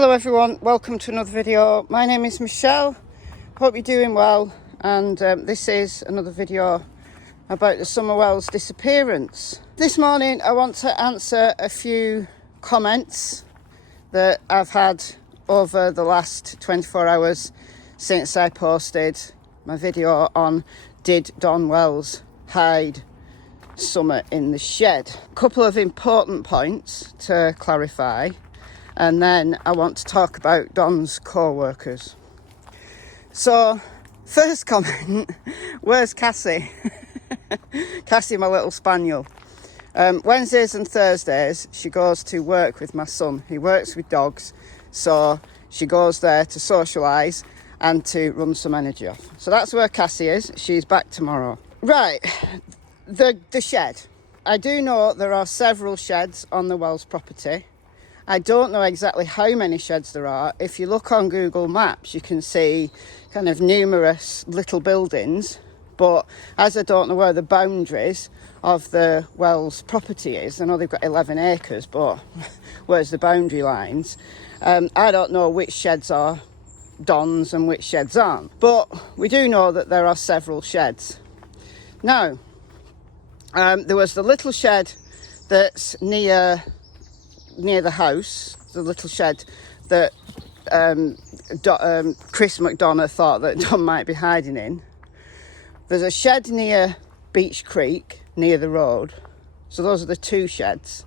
Hello everyone, welcome to another video. My name is Michelle, hope you're doing well, and this is another video about the summer wels disappearance. This morning I want to answer a few comments that I've had over the last 24 hours since I posted my video on did Don Wells hide summer in the shed. A couple of important points to clarify. And then I want to talk about Don's co-workers. So, first comment, where's Cassie? Cassie, my little spaniel. Wednesdays and Thursdays, she goes to work with my son. He works with dogs, so she goes there to socialise and to run some energy off. So that's where Cassie is. She's back tomorrow. Right, the shed. I do know there are several sheds on the Wells property. I don't know exactly how many sheds there are. If you look on Google Maps, you can see kind of numerous little buildings. But as I don't know where the boundaries of the Wells property is, I know they've got 11 acres, but where's the boundary lines? I don't know which sheds are Don's and which sheds aren't. But we do know that there are several sheds. Now, there was the little shed that's near the house, the little shed that Chris McDonough thought that Don might be hiding in. There's a shed near Beach Creek, near the road. So those are the two sheds.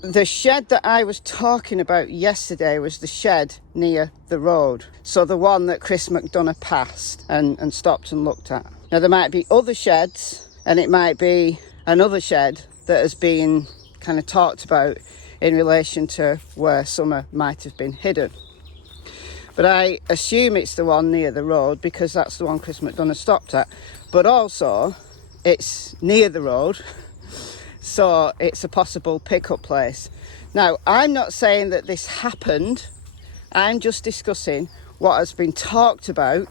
The shed that I was talking about yesterday was the shed near the road. So the one that Chris McDonough passed and stopped and looked at. Now there might be other sheds, and it might be another shed that has been kind of talked about in relation to where Summer might have been hidden. But I assume it's the one near the road because that's the one Chris McDonough stopped at. But also, it's near the road, so it's a possible pickup place. Now, I'm not saying that this happened. I'm just discussing what has been talked about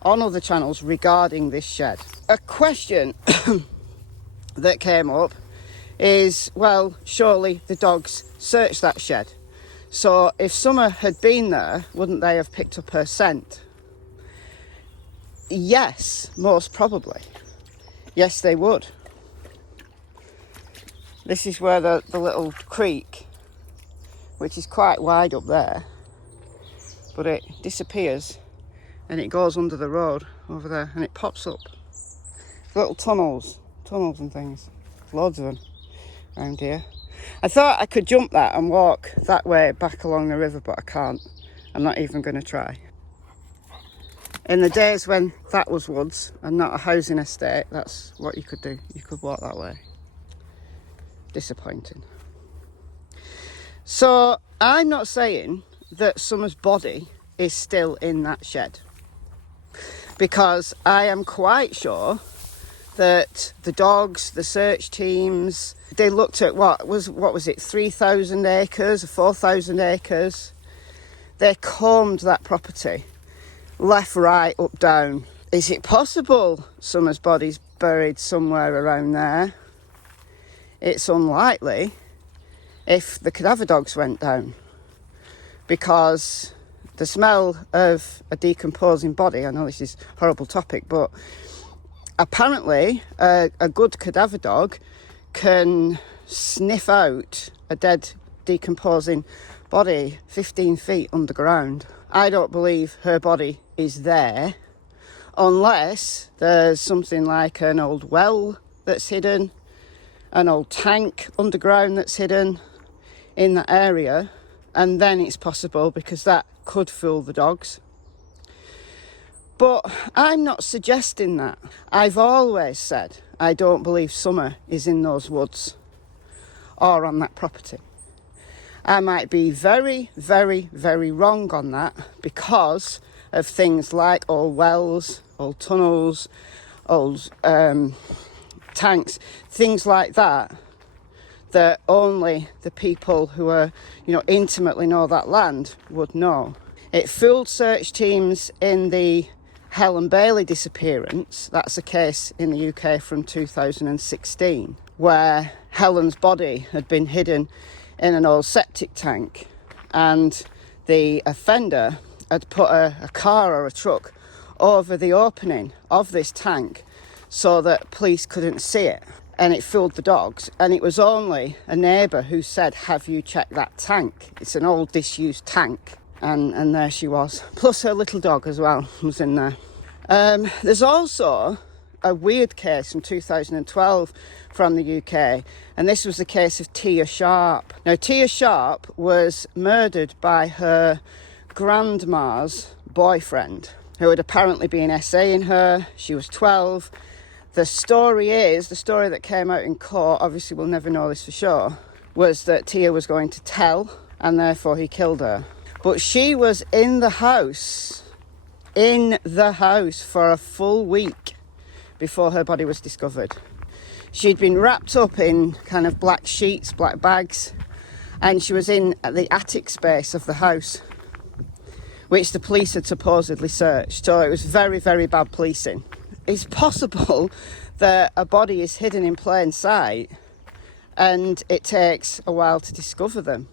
on other channels regarding this shed. A question that came up is, well, surely the dogs searched that shed. So if Summer had been there, wouldn't they have picked up her scent? Yes, most probably. Yes, they would. This is where the little creek, which is quite wide up there, but it disappears and it goes under the road over there and it pops up. Little tunnels and things. Loads of them around here. I thought I could jump that and walk that way back along the river, but I can't. I'm not even going to try. In the days when that was woods and not a housing estate, that's what you could do. You could walk that way. Disappointing. So I'm not saying that Summer's body is still in that shed, because I am quite sure that the dogs, the search teams, they looked at what was it, 3,000 acres or 4,000 acres. They combed that property, left, right, up, down. Is it possible Summer's body's buried somewhere around there? It's unlikely if the cadaver dogs went down, because the smell of a decomposing body, I know this is a horrible topic, but apparently, a good cadaver dog can sniff out a dead, decomposing body 15 feet underground. I don't believe her body is there unless there's something like an old well that's hidden, an old tank underground that's hidden in that area, and then it's possible, because that could fool the dogs. But I'm not suggesting that. I've always said I don't believe Summer is in those woods or on that property. I might be very, very, very wrong on that because of things like old wells, old tunnels, old tanks, things like that, that only the people who are, intimately know that land would know. It fooled search teams in the Helen Bailey disappearance. That's a case in the UK from 2016 where Helen's body had been hidden in an old septic tank, and the offender had put a car or a truck over the opening of this tank so that police couldn't see it, and it fooled the dogs. And it was only a neighbour who said, have you checked that tank? It's an old disused tank. And there she was, plus her little dog as well was in there. There's also a weird case from 2012 from the UK, and this was the case of Tia Sharp. Now, Tia Sharp was murdered by her grandma's boyfriend, who had apparently been essaying her. She was 12. The story that came out in court, obviously we'll never know this for sure, was that Tia was going to tell, and therefore he killed her. But she was in the house for a full week before her body was discovered. She'd been wrapped up in kind of black sheets, black bags, and she was in the attic space of the house, which the police had supposedly searched. So it was very, very bad policing. It's possible that a body is hidden in plain sight and it takes a while to discover them.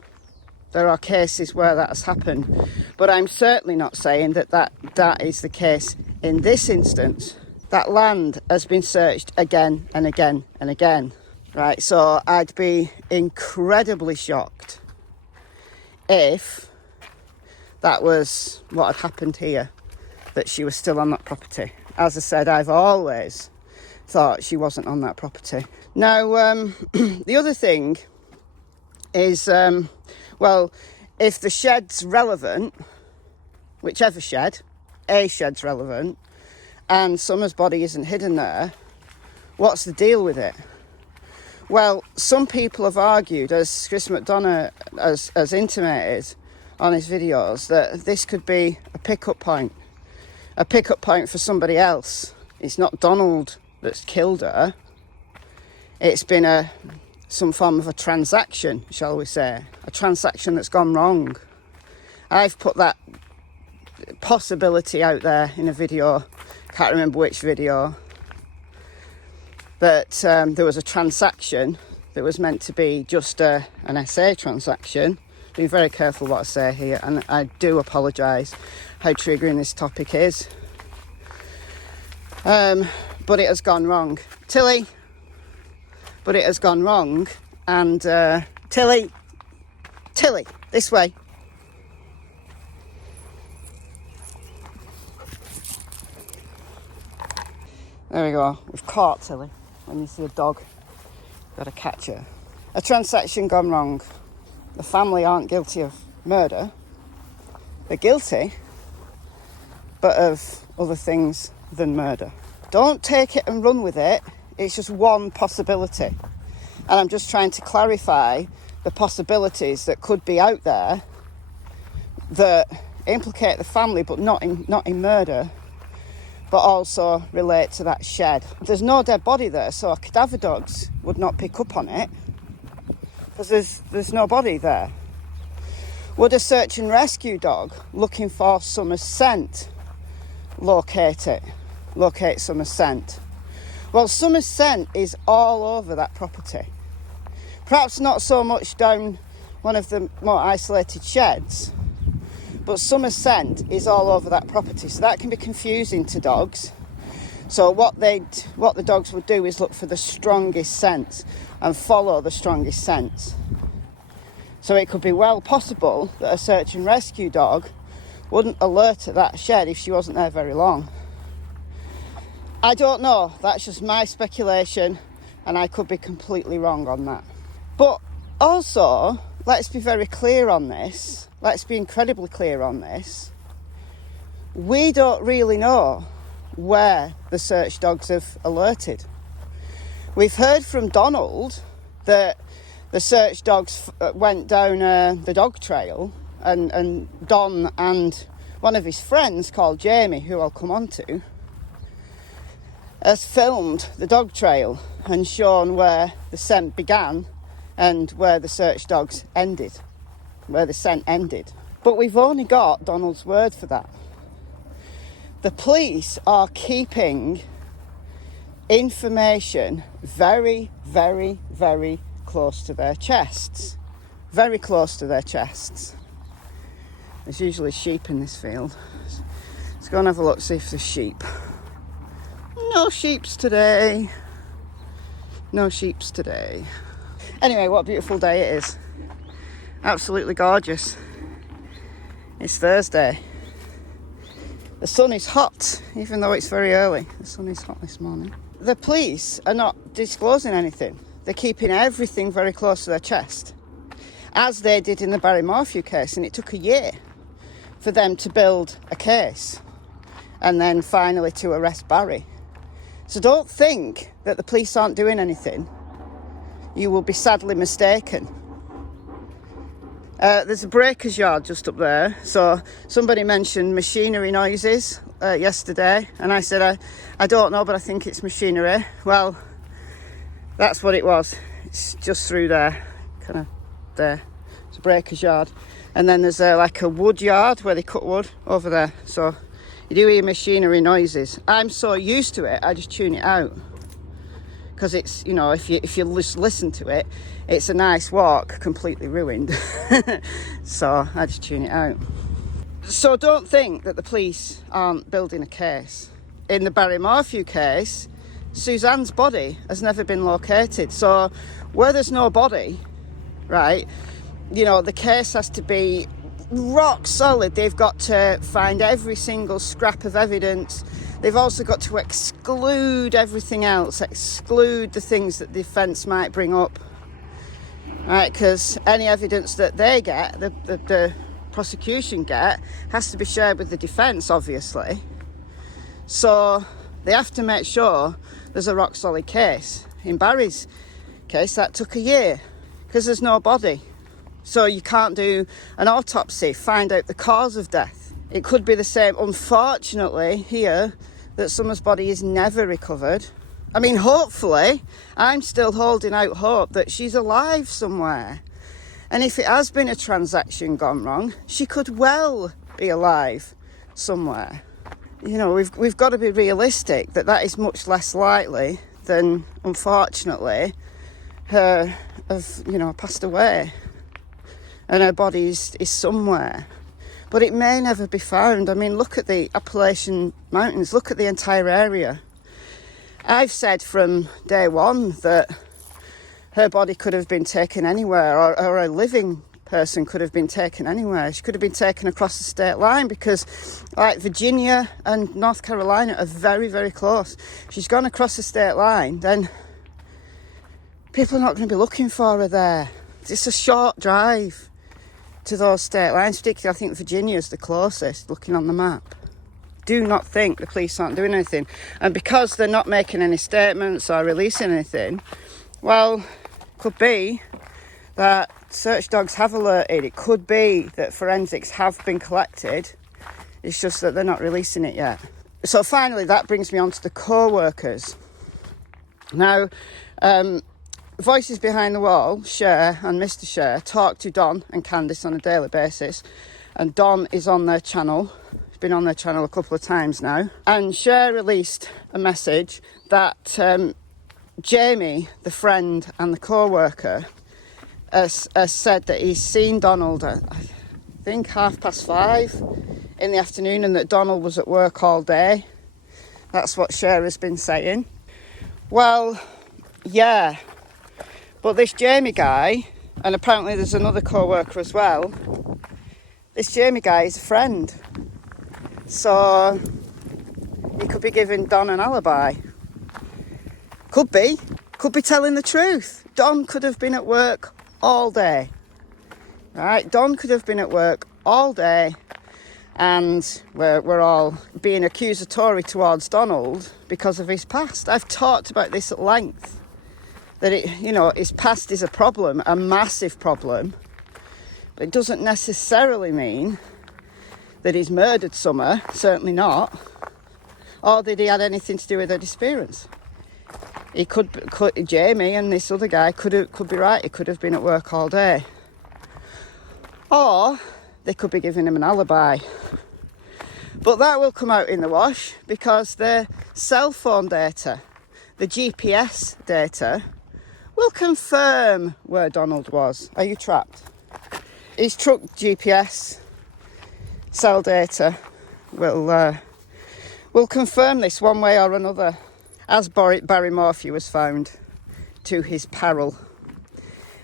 There are cases where that has happened, but I'm certainly not saying that is the case in this instance. That land has been searched again and again and again, right? So I'd be incredibly shocked if that was what had happened here, that she was still on that property. As I said, I've always thought she wasn't on that property. Now, the other thing is, well, if the shed's relevant, whichever shed, a shed's relevant, and Summer's body isn't hidden there, what's the deal with it? Well, some people have argued, as Chris McDonough has intimated on his videos, that this could be a pickup point for somebody else. It's not Donald that's killed her. It's been some form of a transaction, shall we say, a transaction that's gone wrong. I've put that possibility out there in a video, can't remember which video, that there was a transaction that was meant to be just an SA transaction. Being very careful what I say here, and I do apologise how triggering this topic is. But it has gone wrong. Tilly, but it has gone wrong, and Tilly, this way. There we go, we've caught Tilly. When you see a dog, you've got to catch her. A transaction gone wrong. The family aren't guilty of murder. They're guilty, but of other things than murder. Don't take it and run with it. It's just one possibility. And I'm just trying to clarify the possibilities that could be out there that implicate the family, but not in murder, but also relate to that shed. There's no dead body there, so cadaver dogs would not pick up on it, because there's no body there. Would a search and rescue dog looking for Summer's scent locate Summer's scent? Well, Summer's scent is all over that property. Perhaps not so much down one of the more isolated sheds, but Summer's scent is all over that property, so that can be confusing to dogs. So what the dogs would do is look for the strongest scents and follow the strongest scents. So it could be well possible that a search and rescue dog wouldn't alert at that shed if she wasn't there very long. I don't know, that's just my speculation, and I could be completely wrong on that. But also, let's be very clear on this, let's be incredibly clear on this. We don't really know where the search dogs have alerted. We've heard from Donald that the search dogs went down the dog trail, and Don and one of his friends called Jamie, who I'll come on to, has filmed the dog trail and shown where the scent began and where the search dogs ended, where the scent ended. But we've only got Donald's word for that. The police are keeping information very, very, very close to their chests. Very close to their chests. There's usually sheep in this field. Let's go and have a look, see if there's sheep. No sheeps today. No sheeps today. Anyway, what a beautiful day it is. Absolutely gorgeous. It's Thursday. The sun is hot, even though it's very early. The sun is hot this morning. The police are not disclosing anything. They're keeping everything very close to their chest, as they did in the Barry Morphew case, and it took a year for them to build a case and then finally to arrest Barry. So don't think that the police aren't doing anything. You will be sadly mistaken. There's a breaker's yard just up there. So somebody mentioned machinery noises yesterday, and I said, I don't know, but I think it's machinery. Well, that's what it was. It's just through there, kind of there. It's a breaker's yard. And then there's like a wood yard where they cut wood over there. So you do hear machinery noises. I'm so used to it, I just tune it out. Because it's, you know, if you just listen to it, it's a nice walk, completely ruined. So I just tune it out. So don't think that the police aren't building a case. In the Barry Morphew case, Suzanne's body has never been located. So where there's no body, right, you know, the case has to be rock solid. They've got to find every single scrap of evidence. They've also got to exclude everything else, exclude the things that the defence might bring up, right? Because any evidence that they get, the prosecution get, has to be shared with the defence, obviously. So they have to make sure there's a rock solid case. In Barry's case, that took a year because there's no body. So you can't do an autopsy, find out the cause of death. It could be the same, unfortunately, here, that Summer's body is never recovered. I mean, hopefully, I'm still holding out hope that she's alive somewhere. And if it has been a transaction gone wrong, she could well be alive somewhere. You know, we've got to be realistic that is much less likely than, unfortunately, her have, you know, passed away and her body is somewhere. But it may never be found. I mean, look at the Appalachian Mountains. Look at the entire area. I've said from day one that her body could have been taken anywhere, or a living person could have been taken anywhere. She could have been taken across the state line because, like, Virginia and North Carolina are very, very close. If she's gone across the state line, then people are not going to be looking for her there. It's a short drive to those state lines, particularly I think Virginia's the closest, looking on the map. Do not think the police aren't doing anything. And because they're not making any statements or releasing anything, well, could be that search dogs have alerted. It could be that forensics have been collected. It's just that they're not releasing it yet. So finally, that brings me on to the co-workers. Now, Voices Behind the Wall, Cher and Mr. Cher, talk to Don and Candice on a daily basis. And Don is on their channel. He's been on their channel a couple of times now. And Cher released a message that Jamie, the friend and the co-worker, has said that he's seen Donald at, I think, 5:30 in the afternoon, and that Donald was at work all day. That's what Cher has been saying. Well, yeah. But this Jamie guy, and apparently there's another co-worker as well, this Jamie guy is a friend. So he could be giving Don an alibi. Could be telling the truth. Don could have been at work all day. Right? Don could have been at work all day, and we're all being accusatory towards Donald because of his past. I've talked about this at length. That his past is a problem, a massive problem, but it doesn't necessarily mean that he's murdered Summer, certainly not, or that he had anything to do with her disappearance. He could Jamie and this other guy could be right. He could have been at work all day, or they could be giving him an alibi. But that will come out in the wash because the cell phone data, the GPS data, will confirm where Donald was. Are you trapped? His truck GPS cell data will confirm this one way or another, as Barry Morphew has found to his peril.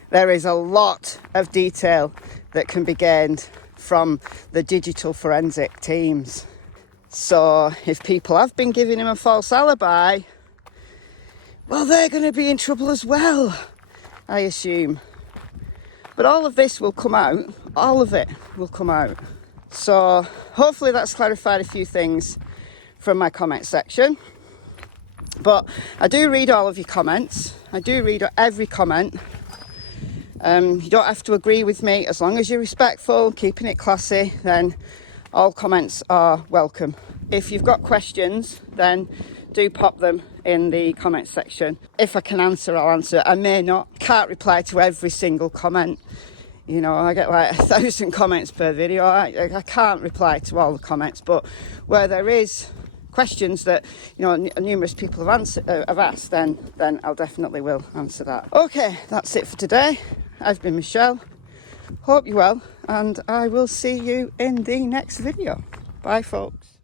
There is a lot of detail that can be gained from the digital forensic teams. So if people have been giving him a false alibi, well, they're going to be in trouble as well, I assume. But all of this will come out. All of it will come out. So hopefully that's clarified a few things from my comment section. But I do read all of your comments. I do read every comment. You don't have to agree with me. As long as you're respectful, keeping it classy, then all comments are welcome. If you've got questions, then do pop them in the comment section. If I can answer, I'll answer. I may not. Can't reply to every single comment. You know, I get like 1,000 comments per video. I can't reply to all the comments, but where there is questions that, you know, numerous people have asked, then I'll definitely will answer that. Okay, that's it for today. I've been Michelle. Hope you're well, and I will see you in the next video. Bye, folks.